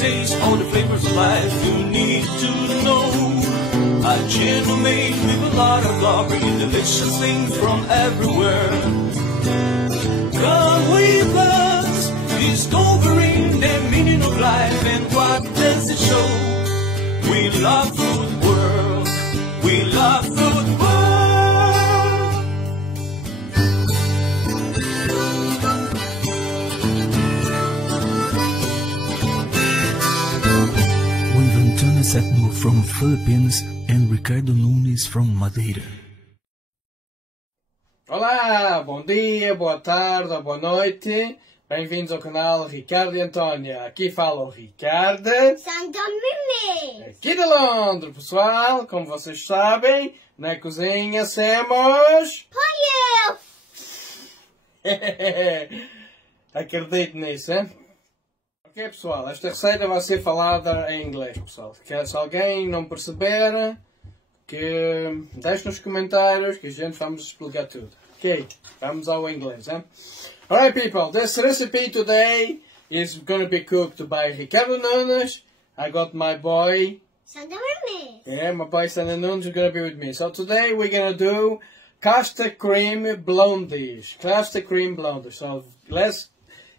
taste all the flavors of life you need to know. A channel made with a lot of love, bringing delicious things from everywhere. Come with us, discovering the meaning of life and what does it show. We love food world, we love food world. Setmo from Philippines and Ricardo Nunes from Madeira. Olá, bom dia, boa tarde ou boa noite. Bem-vindos ao canal Ricardo e Antónia. Aqui fala o Ricardo. Sandomimi. Aqui de Londres, pessoal. Como vocês sabem, na cozinha temos... Polho. Acredito nisso, hein? Ok, pessoal, esta receita vai ser falada em inglês, pessoal. Se alguém não perceber, que deixe nos comentários que a gente vamos explicar tudo. Ok, vamos ao inglês, hein? Alright, people, this recipe today is going to be cooked by Ricardo Nunes. I got my boy... Sandomimi. Yeah, my boy Sandy Nunes is going to be with me. So today we're going to do Custard Cream Blondies. Custard Cream Blondies. So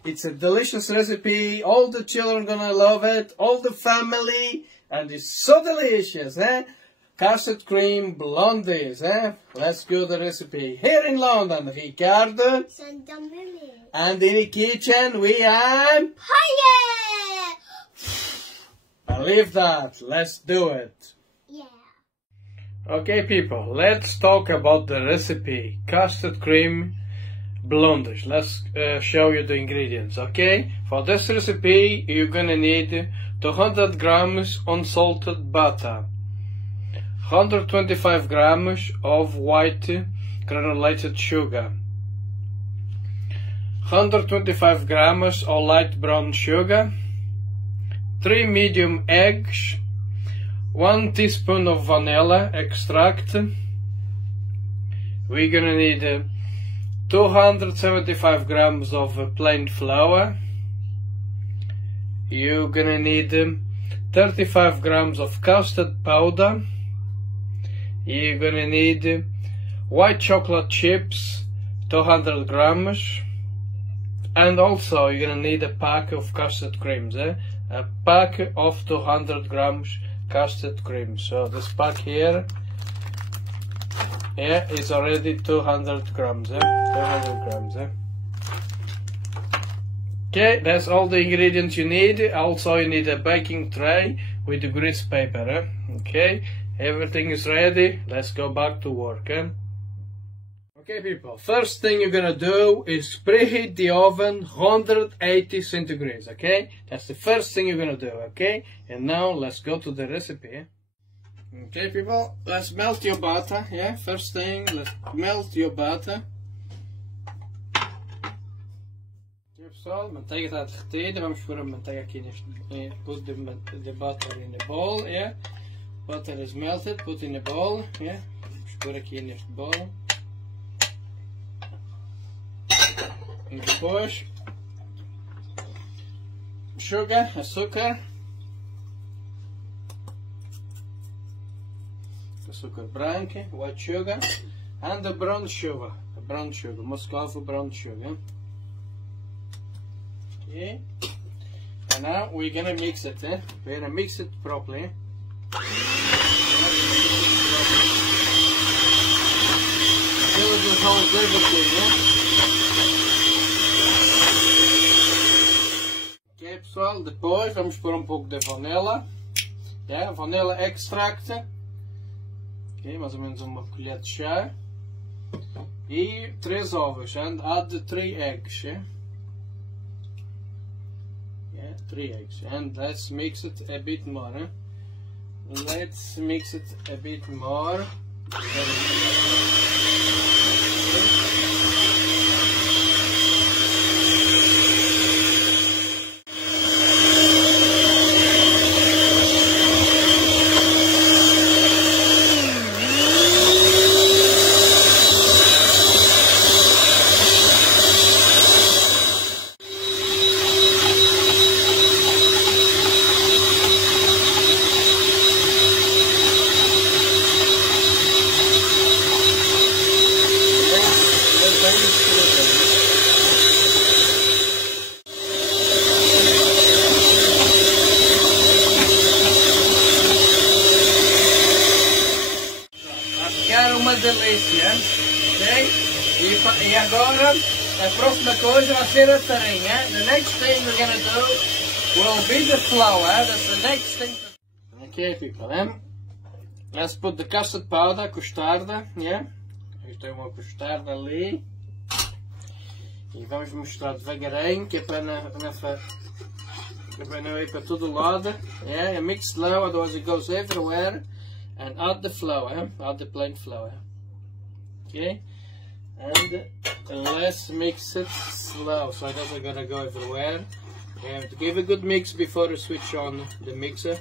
it's a delicious recipe, all the children are gonna love it, all the family, and it's so delicious, eh? Custard Cream Blondies, eh? Let's do the recipe. Here in London, Ricardo. Sandomimi. And in the kitchen we are... Pollo. Believe that, let's do it. Yeah. Okay people, let's talk about the recipe. Custard Cream Blondies. Let's show you the ingredients, okay? For this recipe you're gonna need 200 grams unsalted butter, 125 grams of white granulated sugar, 125 grams of light brown sugar, 3 medium eggs, 1 teaspoon of vanilla extract. We're gonna need 275 grams of plain flour. You're gonna need 35 grams of custard powder. You're gonna need white chocolate chips, 200 grams. And also you're gonna need a pack of custard creams, a pack of 200 grams custard cream. So this pack here, yeah, it's already 200 grams, 200 grams, Okay, that's all the ingredients you need. Also you need a baking tray with the grease paper, Okay, everything is ready. Let's go back to work, Okay people, first thing you're gonna do is preheat the oven 180 centigrades, okay? That's the first thing you're gonna do, okay? And now let's go to the recipe. Okay people, let's melt your butter, yeah? First thing, let's melt your butter. Okay pessoal, manteiga está derretida, vamos pôr a manteiga aqui neste, put the butter in the bowl, yeah? Butter is melted, put in a bowl, yeah? Vamos pôr aqui neste bowl. E depois, sugar, açúcar. Açúcar branco, white sugar, and the brown sugar, Moscow brown sugar. Okay, and now we're gonna mix it, We're gonna mix it properly. Until it dissolves everything, Ok pessoal, depois vamos pôr um pouco de vanilla, vanilla extract. Ok, mais ou menos uma colher de chá. E 3 ovos, and add 3 eggs, 3 eggs. And let's mix it a bit more, Let's mix it a bit more. uma delícia, ok? E agora a próxima coisa vai ser a farinha. The next thing we're gonna do will be the flour. That's the next thing. Okay, people, let's put the custard powder, custarda, yeah? Eu tenho uma custarda ali. E vamos mostrar devagarinho, que é para não ir para todo lado. Yeah, you mix slow, otherwise it goes everywhere. And add the flour, add the plain flour. Okay? And let's mix it slow, so it doesn't gonna go everywhere. You have to give a good mix before you switch on the mixer.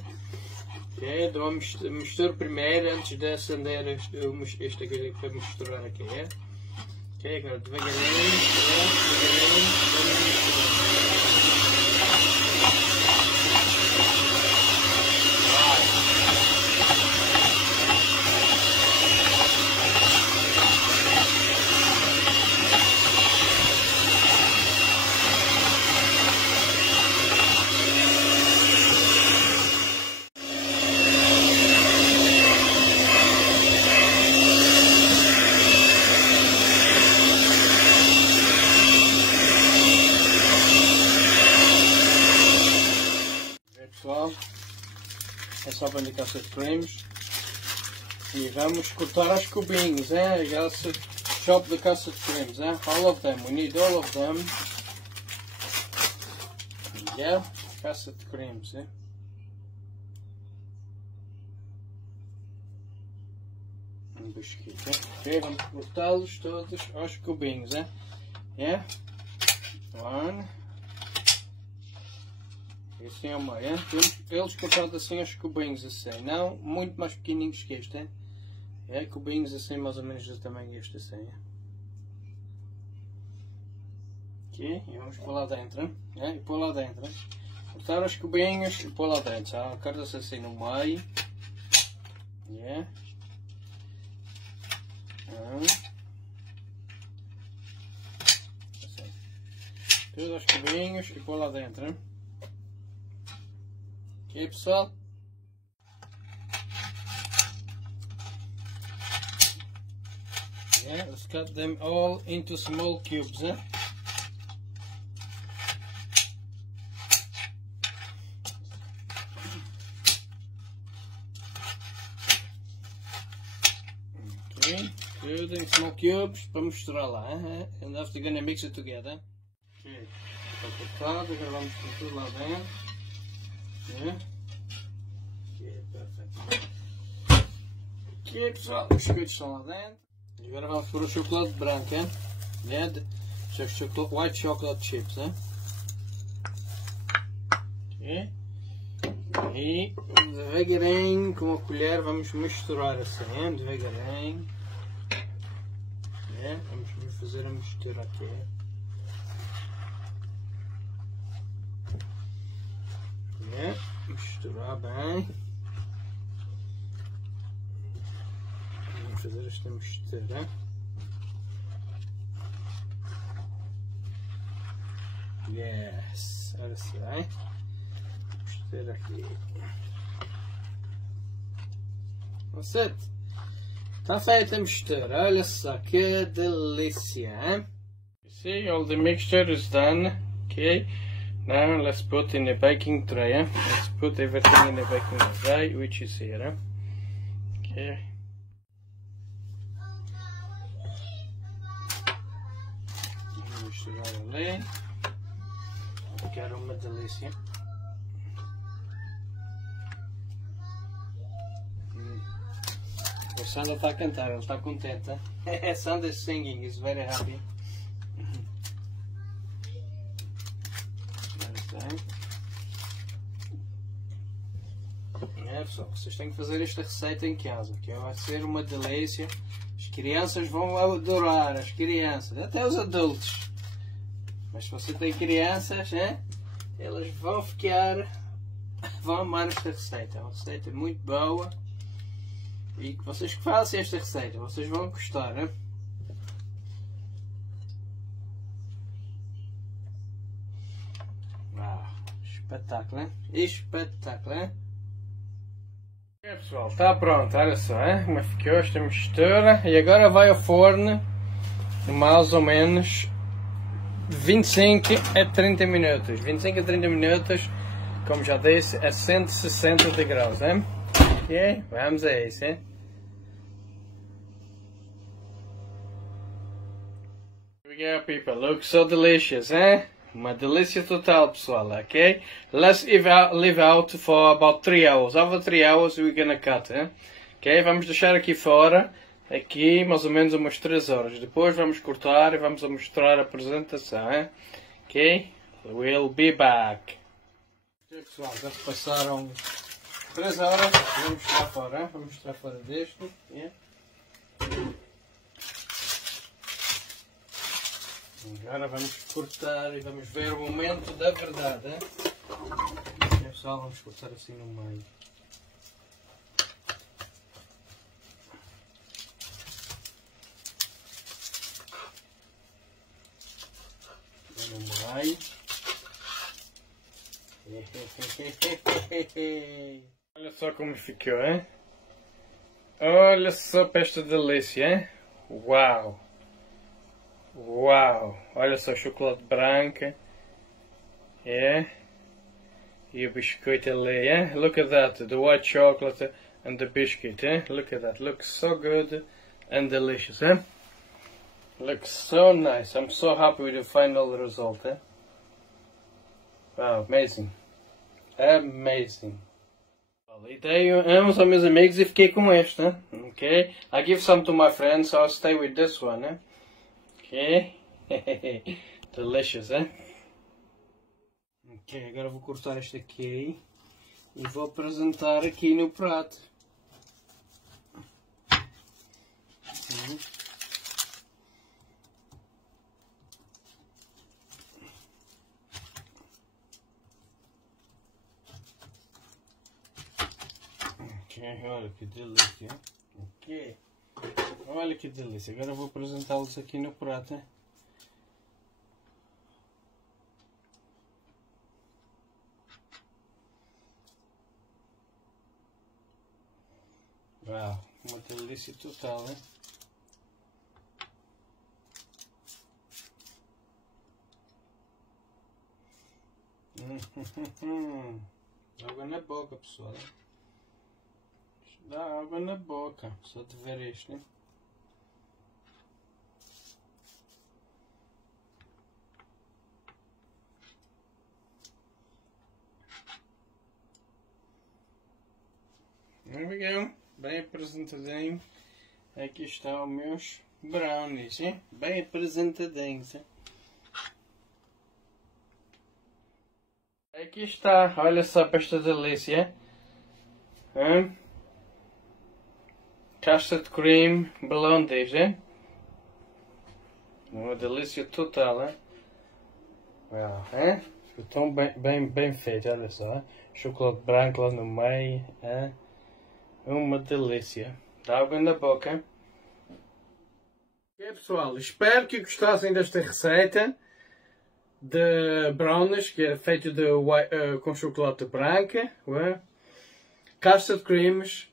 Ok, então misturo primeiro antes de acender esta coisa para misturar aqui, é? Ok, agora devagarinho, vamos misturar. Pessoal, é só para indicar os creams e vamos cortar aos cubinhos, just chop the custard creams, all of them, we need all of them, yeah, custard creams, um biscoito, ok, vamos cortá-los todos aos cubinhos, yeah, one. Assim é uma, eles cortados assim aos cubinhos assim, não muito mais pequenininhos que este, cubinhos assim mais ou menos do tamanho deste assim, aqui, e vamos pôr lá dentro, e pôr lá dentro, cortar os cubinhos e pôr lá dentro, corta-se assim no meio, assim, tudo aos cubinhos e pôr lá dentro. Ok, pessoal? Yeah, let's cut them all into small cubes, Ok, tudo em small cubes para misturar lá, and after gonna mix it together. Ok, está cortado, agora vamos pôr tudo lá dentro. Ok, perfeito. Ok, pessoal, os biscoitos estão lá dentro. E agora vamos pôr o chocolate branco, white chocolate chips, ok. E devagarinho, com a colher, vamos misturar assim, devagarinho. Vamos fazer a mistura aqui. Misturar bem. Vamos fazer esta mistura. Yes, agora sim, mistura aqui. Certo? Está feita a mistura, olha só que delícia, See, all the mixture is done, okay? Now let's put in the baking tray, Let's put everything in the baking tray, which is here, Okay. Vamos misturar ali. Vai ficar uma delícia. O Sandra está a cantar, ele está contente. Sandra is singing, he's very happy. Pessoal, vocês têm que fazer esta receita em casa, que vai ser uma delícia. As crianças vão adorar, as crianças, até os adultos. Mas se você tem crianças, elas vão amar esta receita. É uma receita muito boa. E que vocês que façam esta receita, vocês vão gostar, Uau, espetáculo, Espetáculo, Pessoal, está pronto, olha só, hein? Como ficou esta mistura. E agora vai ao forno mais ou menos 25 a 30 minutos. 25 a 30 minutos, como já disse, a 160 graus, hein? Ok, vamos a isso, hein? Here we go, people. Looks so delicious, hein? Uma delícia total, pessoal, ok? Let's leave out for about 3 hours. Over 3 hours we're gonna cut, eh? Ok? Vamos deixar aqui fora, aqui mais ou menos umas 3 horas. Depois vamos cortar e vamos mostrar a apresentação, eh? Ok? We'll be back. Ok, pessoal, já se passaram 3 horas. Vamos mostrar fora, vamos mostrar fora deste, yeah? Agora vamos cortar e vamos ver o momento da verdade, hein? Pessoal, vamos cortar assim no meio. No meio. Olha só como ficou, hein? Olha só para esta delícia, hein? Uau! Uau! Olha só, chocolate branco, é, e o biscoito ali, eh? Look at that, the white chocolate and the biscuit, eh? Look at that, looks so good and delicious, eh? Looks so nice. I'm so happy with the final result, eh? Wow, amazing, amazing. E dei uns aos meus amigos e fiquei com este, eh? Okay? I give some to my friends, so I'll stay with this one, eh? Ok, delicious, hein? Ok, agora vou cortar este aqui e vou apresentar aqui no prato. Ok, olha que delícia. Ok. Olha que delícia, agora eu vou apresentá-los aqui no prato, hein? Uau, uma delícia total, hein? Água na boca, pessoal. Dá água na boca, só de ver isto, né? There we go, bem apresentadinho. Aqui estão os meus brownies, hein? Bem apresentadinhos, hein? Aqui está, olha só para esta delícia, hein? Custard Cream Blondies, hein? Uma delícia total, hein? Uau, hein? Ficou tão bem feito, olha só, hein? Chocolate branco lá no meio, hein? Uma delícia. Dá água na boca, hein? Ok, pessoal, espero que gostassem desta receita de brownies, que é feito de com chocolate branco, Custard Creams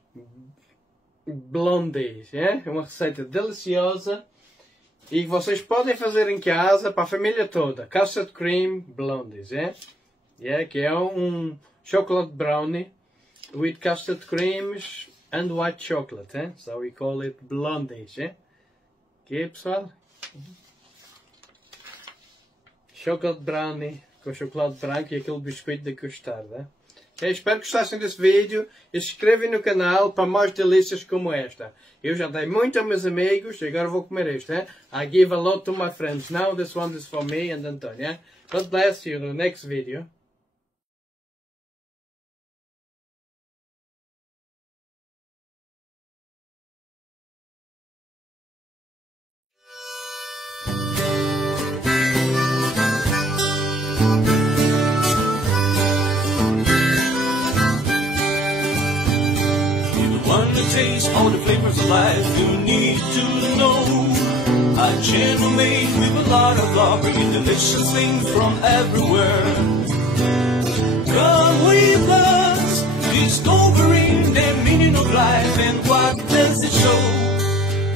Blondies, é uma receita deliciosa e vocês podem fazer em casa para a família toda. Custard Cream Blondies, que é um chocolate brownie with custard creams and white chocolate, so we call it blondies, ok, pessoal? Chocolate brownie com chocolate branco e aquele biscoito de custarda. Okay, espero que gostassem desse vídeo e se inscrevem no canal para mais delícias como esta. Eu já dei muito aos meus amigos e agora vou comer isto. I give a lot to my friends. Now this one is for me and António. God bless you in the next video. Taste all the flavors of life you need to know. A channel made with a lot of love, bringing delicious things from everywhere. Come with us, discovering the meaning and what does it show?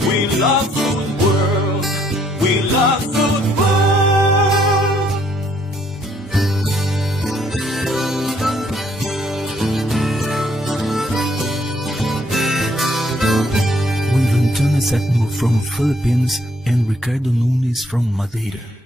We love food world, we love food world. With Antônia Setmo from Philippines and Ricardo Nunes from Madeira.